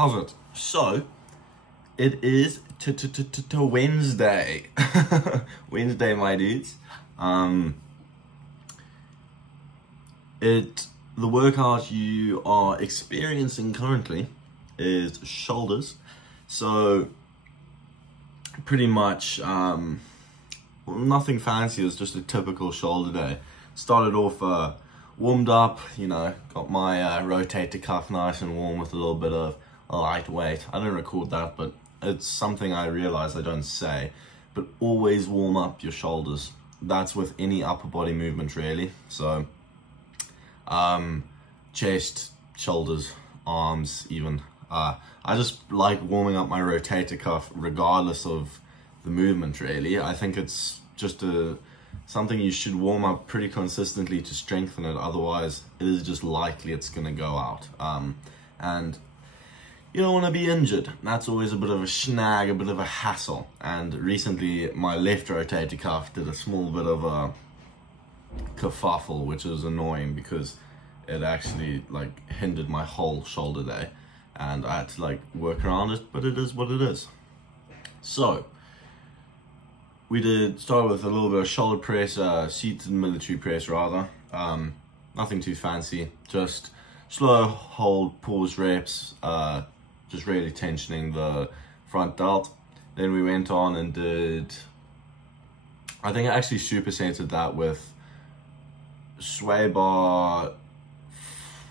How's it? So, it is Wednesday. Wednesday, my dudes. The workout you are experiencing currently is shoulders. So, pretty much nothing fancy. It's just a typical shoulder day. Started off warmed up, you know, got my rotator cuff nice and warm with a little bit of lightweight. I don't record that, but it's something I realize I don't say. But always warm up your shoulders. That's with any upper body movement, really. So, chest, shoulders, arms, even. I just like warming up my rotator cuff regardless of the movement, really. I think it's just something you should warm up pretty consistently to strengthen it. Otherwise, it is just likely it's going to go out. And you don't want to be injured. That's always a bit of a snag, a bit of a hassle. And recently, my left rotator cuff did a small bit of a kerfuffle, which is annoying because it actually like hindered my whole shoulder day. And I had to like work around it, but it is what it is. So, we did start with a little bit of shoulder press, seated military press rather. Nothing too fancy, just slow hold, pause reps, just really tensioning the front delt. Then we went on and did, I think I actually supersetted that with sway bar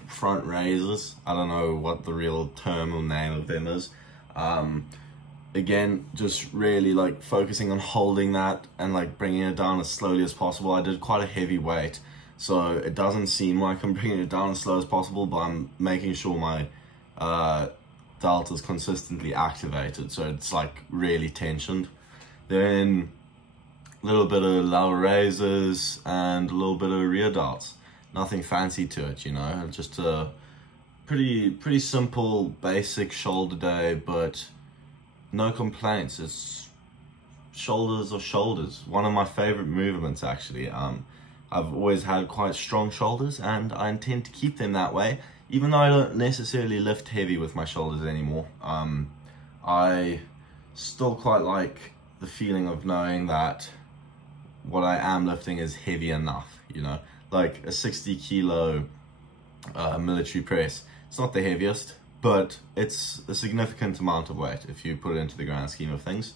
front raises. I don't know what the real term or name of them is. Again, just really like focusing on holding that and like bringing it down as slowly as possible. I did quite a heavy weight, so it doesn't seem like I'm bringing it down as slow as possible, but I'm making sure my delt is consistently activated, so it's like really tensioned. Then a little bit of lateral raises and a little bit of rear delts. Nothing fancy to it, you know, just a pretty simple, basic shoulder day, but no complaints. It's shoulders or shoulders. One of my favorite movements, actually. I've always had quite strong shoulders, and I intend to keep them that way, even though I don't necessarily lift heavy with my shoulders anymore. I still quite like the feeling of knowing that what I am lifting is heavy enough, you know, like a 60 kilo military press. It's not the heaviest, but it's a significant amount of weight if you put it into the grand scheme of things.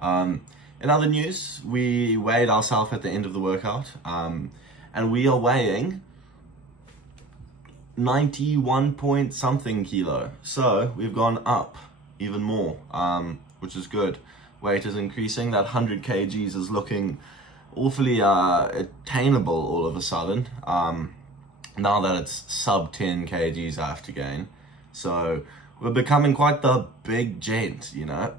In other news, we weighed ourselves at the end of the workout, and we are weighing 91 point something kilo. So we've gone up even more, which is good. Weight is increasing. That 100 kgs is looking awfully attainable all of a sudden. Now that it's sub 10 kgs I have to gain. So we're becoming quite the big gent, you know,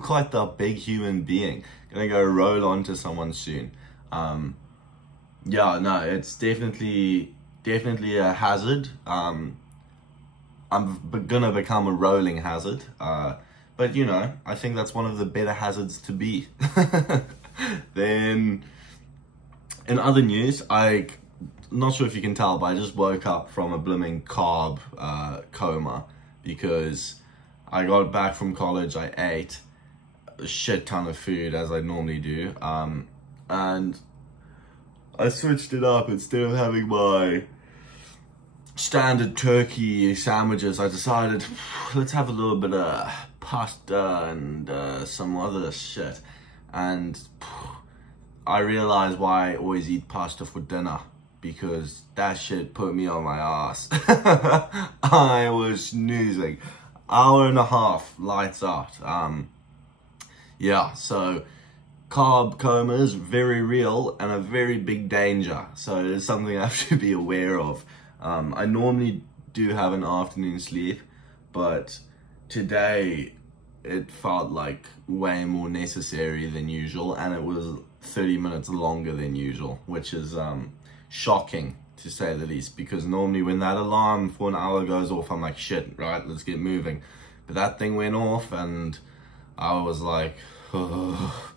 quite the big human being. Gonna go roll onto someone soon. Yeah, no, it's definitely a hazard. I'm gonna become a rolling hazard. But you know, I think that's one of the better hazards to be. Then, in other news, I'm not sure if you can tell, but I just woke up from a blooming carb coma because I got back from college. I ate a shit ton of food, as I normally do, and I switched it up. Instead of having my standard turkey sandwiches, I decided, let's have a little bit of pasta and some other shit. And I realized why I always eat pasta for dinner, because that shit put me on my ass. I was snoozing. Hour and a half, lights out. Yeah, so carb coma is very real and a very big danger. So it's something I have to be aware of. I normally do have an afternoon sleep, but today it felt like way more necessary than usual, and it was 30 minutes longer than usual, which is shocking to say the least, because normally when that alarm for an hour goes off, I'm like, shit, right, let's get moving. But that thing went off and I was like, oh.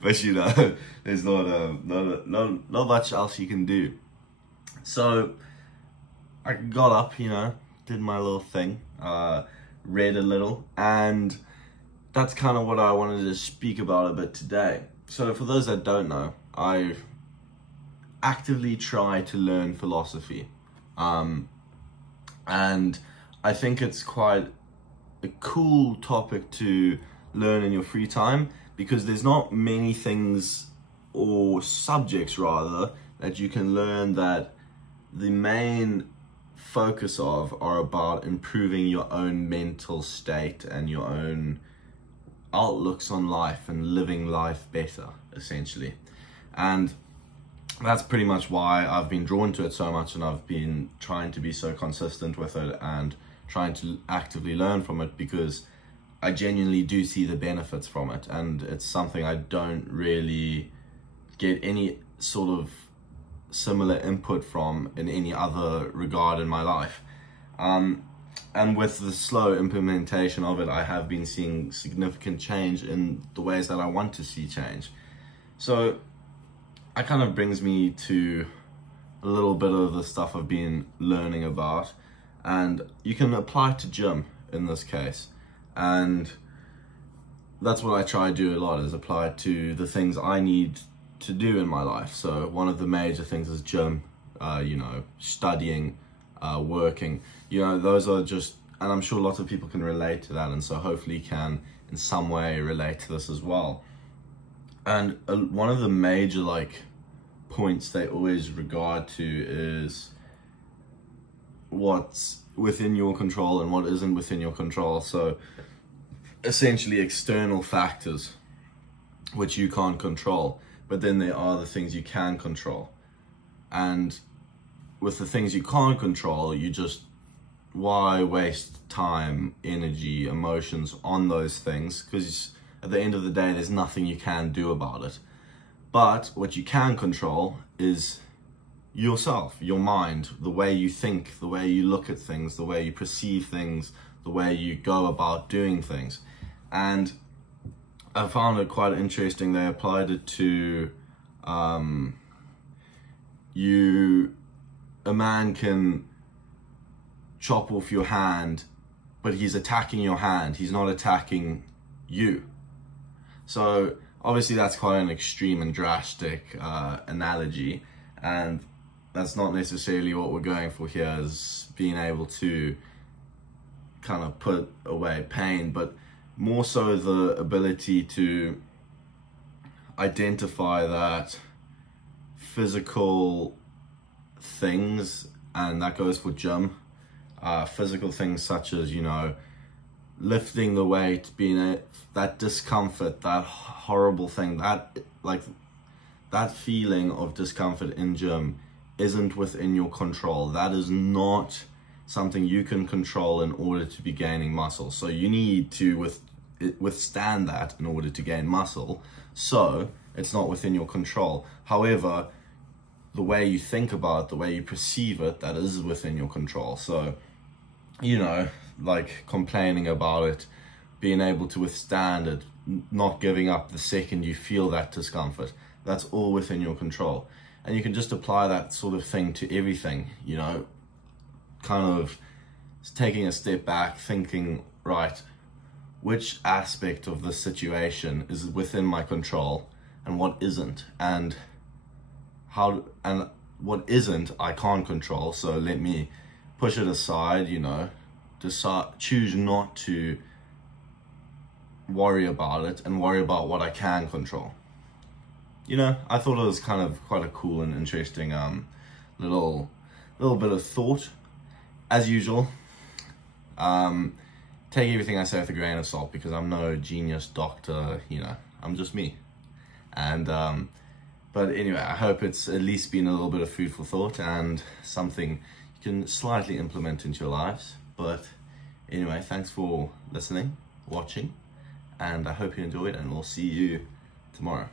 But you know, there's not much else you can do. So I got up, you know, did my little thing, read a little, and that's kind of what I wanted to speak about a bit today. So for those that don't know, I actively try to learn philosophy, and I think it's quite a cool topic to learn in your free time, because there's not many things, or subjects rather, that you can learn that the main focus of are about improving your own mental state and your own outlooks on life and living life better, essentially. And that's pretty much why I've been drawn to it so much, and I've been trying to be so consistent with it and trying to actively learn from it, because I genuinely do see the benefits from it, and it's something I don't really get any sort of similar input from in any other regard in my life. And with the slow implementation of it, I have been seeing significant change in the ways that I want to see change. So that kind of brings me to a little bit of the stuff I've been learning about, and you can apply it to gym in this case. And that's what I try to do a lot, is apply it to the things I need to do in my life. So one of the major things is gym, you know, studying, working, you know, those are just, and I'm sure lots of people can relate to that, and so hopefully you can in some way relate to this as well. And one of the major points they always regard to is what's within your control and what isn't within your control. So essentially external factors which you can't control, but then there are the things you can control. And with the things you can't control, why waste time, energy, emotions on those things? Because at the end of the day, there's nothing you can do about it. But what you can control is yourself, your mind, the way you think, the way you look at things, the way you perceive things, the way you go about doing things. And I found it quite interesting. They applied it to a man can chop off your hand, but he's attacking your hand, he's not attacking you. So obviously that's quite an extreme and drastic analogy, and that's not necessarily what we're going for here, is being able to kind of put away pain, but more so the ability to identify that physical things, and that goes for gym, physical things such as, you know, lifting the weight, that discomfort, that horrible thing, that feeling of discomfort in gym isn't within your control. That is not something you can control in order to be gaining muscle. So you need to withstand that in order to gain muscle. So it's not within your control. However, the way you think about it, the way you perceive it, that is within your control. So, you know, like complaining about it, being able to withstand it, not giving up the second you feel that discomfort, that's all within your control. And you can just apply that sort of thing to everything, you know, kind of taking a step back, thinking, right, which aspect of the situation is within my control and what isn't, and what isn't I can't control, so let me push it aside, you know, choose not to worry about it and worry about what I can control. You know, I thought it was kind of quite a cool and interesting little bit of thought. As usual, take everything I say with a grain of salt, because I'm no genius doctor, you know, I'm just me. And but anyway, I hope it's at least been a little bit of food for thought and something you can slightly implement into your lives. But anyway, thanks for listening, watching, and I hope you enjoyed, and we'll see you tomorrow.